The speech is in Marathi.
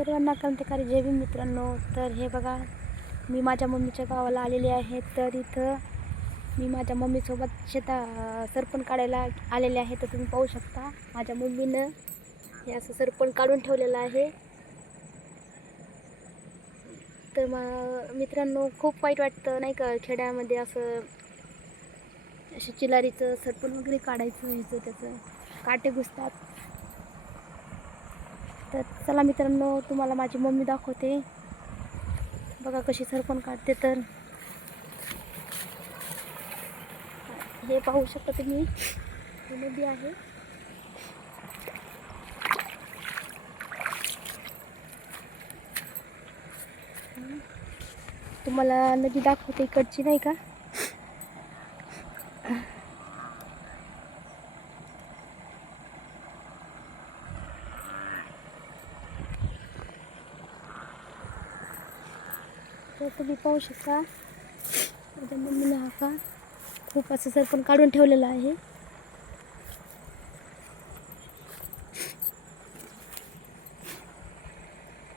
सर्वांना क्रांतिकारी जय भीम मित्रांनो. तर हे बघा मी माझ्या मम्मीच्या गावाला आलेले आहे. तर इथं मी माझ्या मम्मीसोबत शेता सरपण काढायला आलेले आहे. तर तुम्ही पाहू शकता माझ्या मम्मीनं हे असं सरपण काढून ठेवलेलं आहे. तर मग मित्रांनो खूप वाईट वाटतं नाही का? खेड्यामध्ये असं असे चिलारीचं सरपण वगैरे काढायचं ह्याचं त्याचं काटे घुसतात. तर चला मित्रांनो तुम्हाला माझी मम्मी दाखवते. बघा कशी सरपण काढते तर. हे पाहू शकता तुम्ही ही नदी आहे. तुम्हाला नदी दाखवते इकडची नाही का? तर तुम्ही पाहू शकता. माझ्या मम्मीने हा का खूप असं सरपण काढून ठेवलेलं आहे.